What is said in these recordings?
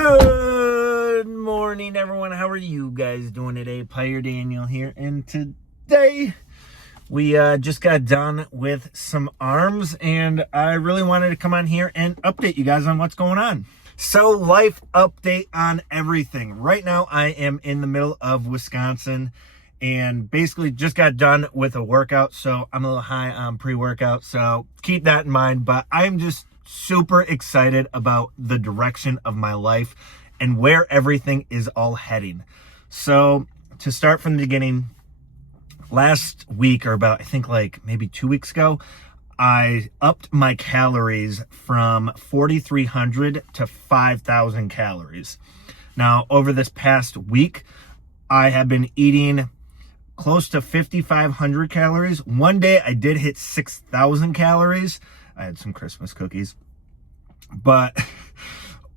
Good morning, everyone. How are you guys doing today? Peyer Daniel here, and today we just got done with some arms, and I really wanted to come on here and update you guys on what's going on. So, life update on everything. Right now, I am in the middle of Wisconsin, and basically just got done with a workout, so I'm a little high on pre-workout, so keep that in mind. But I'm just super excited about the direction of my life and where everything is all heading. So to start from the beginning, last week, or about I think like maybe 2 weeks ago, I upped my calories from 4,300 to 5,000 calories. Now over this past week, I have been eating close to 5,500 calories. One day I did hit 6,000 calories. I had some Christmas cookies. But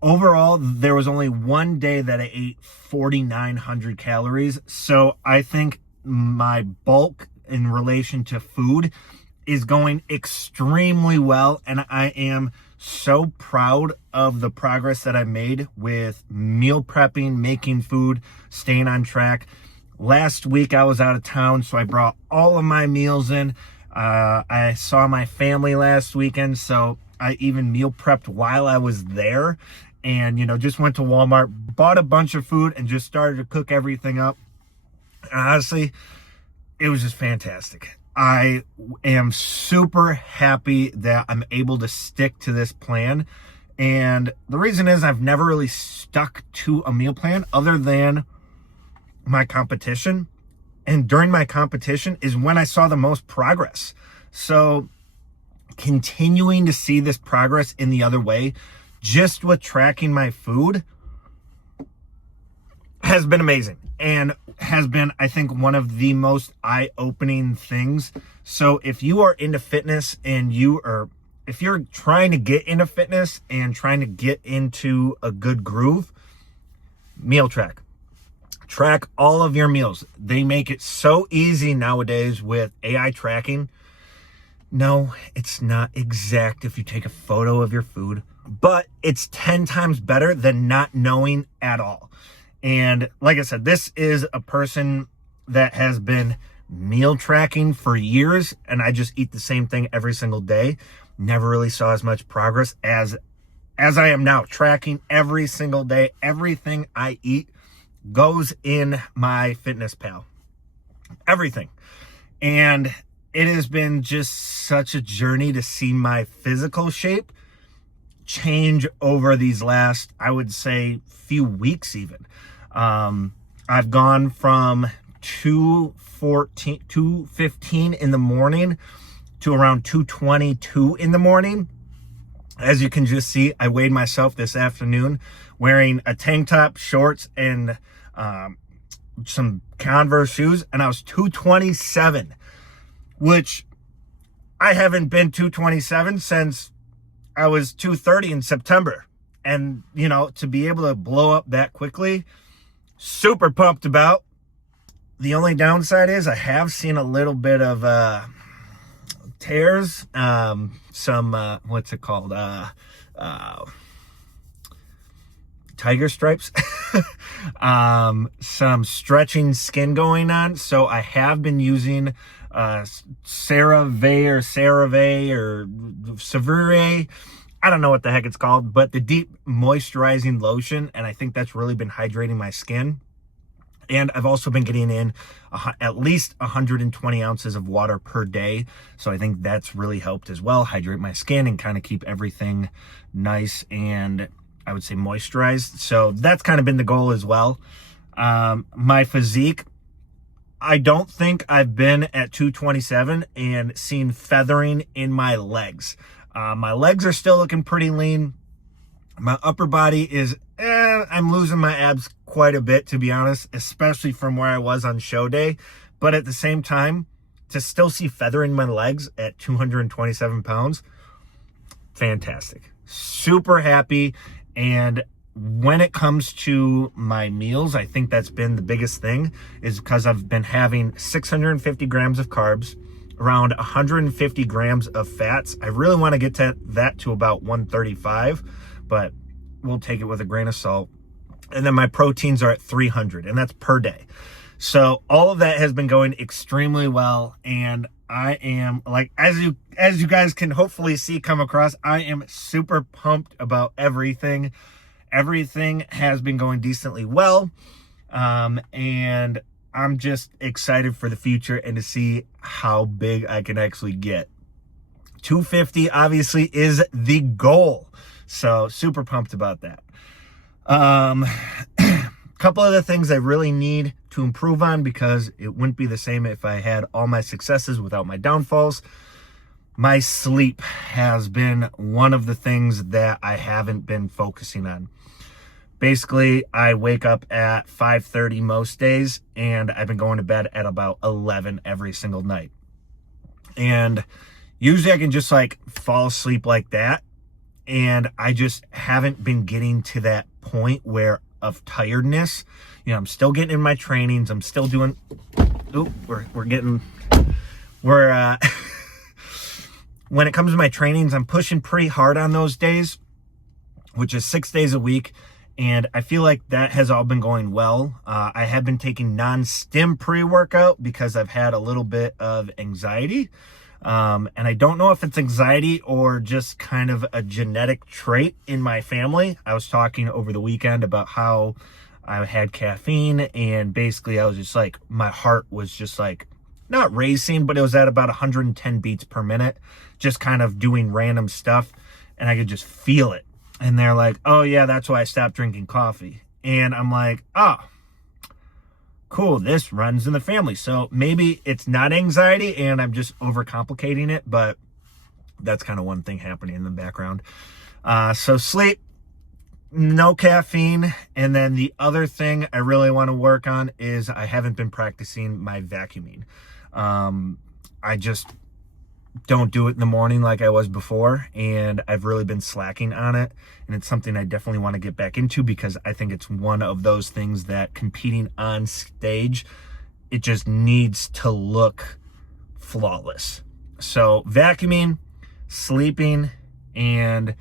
overall, there was only one day that I ate 4,900 calories. So I think my bulk in relation to food is going extremely well. And I am so proud of the progress that I made with meal prepping, making food, staying on track. Last week I was out of town, so I brought all of my meals in. I saw my family last weekend, so I even meal prepped while I was there, and just went to Walmart, bought a bunch of food, and just started to cook everything up. And honestly, it was just fantastic. I am super happy that I'm able to stick to this plan, and the reason is I've never really stuck to a meal plan other than my competition. And during my competition is when I saw the most progress. So continuing to see this progress in the other way, just with tracking my food, has been amazing and has been, I think, one of the most eye-opening things. So if you are into fitness and if you're trying to get into fitness and trying to get into a good groove, meal track. Track all of your meals. They make it so easy nowadays with AI tracking. No, it's not exact if you take a photo of your food, but it's 10 times better than not knowing at all. And like I said, this is a person that has been meal tracking for years, and I just eat the same thing every single day. Never really saw as much progress as I am now, tracking every single day. Everything I eat goes in my Fitness Pal, everything. And it has been just such a journey to see my physical shape change over these last, I would say, few weeks even. I've gone from 215 in the morning to around 222 in the morning. As you can just see, I weighed myself this afternoon wearing a tank top, shorts, and some Converse shoes, and I was 227, which I haven't been 227 since I was 230 in September. And, to be able to blow up that quickly, super pumped about. The only downside is I have seen a little bit of tears, some, what's it called? Tiger stripes, some stretching skin going on. So I have been using CeraVe or Severe. I don't know what the heck it's called, but the deep moisturizing lotion. And I think that's really been hydrating my skin. And I've also been getting in at least 120 ounces of water per day. So I think that's really helped as well, hydrate my skin and kind of keep everything nice and, I would say, moisturized. So that's kind of been the goal as well. My physique, I don't think I've been at 227 and seen feathering in my legs. My legs are still looking pretty lean. My upper body is, I'm losing my abs quite a bit, to be honest, especially from where I was on show day. But at the same time, to still see feather in my legs at 227 pounds, fantastic. Super happy. And when it comes to my meals, I think that's been the biggest thing, is because I've been having 650 grams of carbs, around 150 grams of fats. I really want to get that to about 135, but we'll take it with a grain of salt. And then my proteins are at 300, and that's per day. So all of that has been going extremely well, and I am, like, as you guys can hopefully see come across, I am super pumped about everything. Everything has been going decently well, and I'm just excited for the future and to see how big I can actually get. 250 obviously is the goal, so super pumped about that. Couple other things I really need to improve on, because it wouldn't be the same if I had all my successes without my downfalls. My sleep has been one of the things that I haven't been focusing on. Basically, I wake up at 5:30 most days, and I've been going to bed at about 11 every single night. And usually I can just like fall asleep like that, and I just haven't been getting to that point where of tiredness. You know, I'm still getting in my trainings. I'm still doing, when it comes to my trainings, I'm pushing pretty hard on those days, which is 6 days a week. And I feel like that has all been going well. I have been taking non-stim pre-workout because I've had a little bit of anxiety. And I don't know if it's anxiety or just kind of a genetic trait in my family. I was talking over the weekend about how I had caffeine, and basically I was just like, my heart was just like, not racing, but it was at about 110 beats per minute, just kind of doing random stuff, and I could just feel it. And they're like, oh yeah, that's why I stopped drinking coffee. And I'm like, oh, cool, this runs in the family. So maybe it's not anxiety and I'm just overcomplicating it, but that's kind of one thing happening in the background. So sleep, no caffeine. And then the other thing I really want to work on is I haven't been practicing my vacuuming. I just don't do it in the morning like I was before, and I've really been slacking on it, and it's something I definitely want to get back into, because I think it's one of those things that competing on stage, it just needs to look flawless. So vacuuming, sleeping, and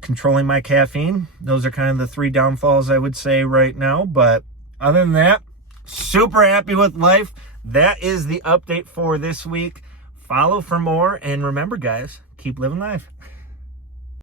controlling my caffeine, those are kind of the three downfalls I would say right now. But other than that, super happy with life. That is the update for this week. Follow for more, and remember, guys, keep living life.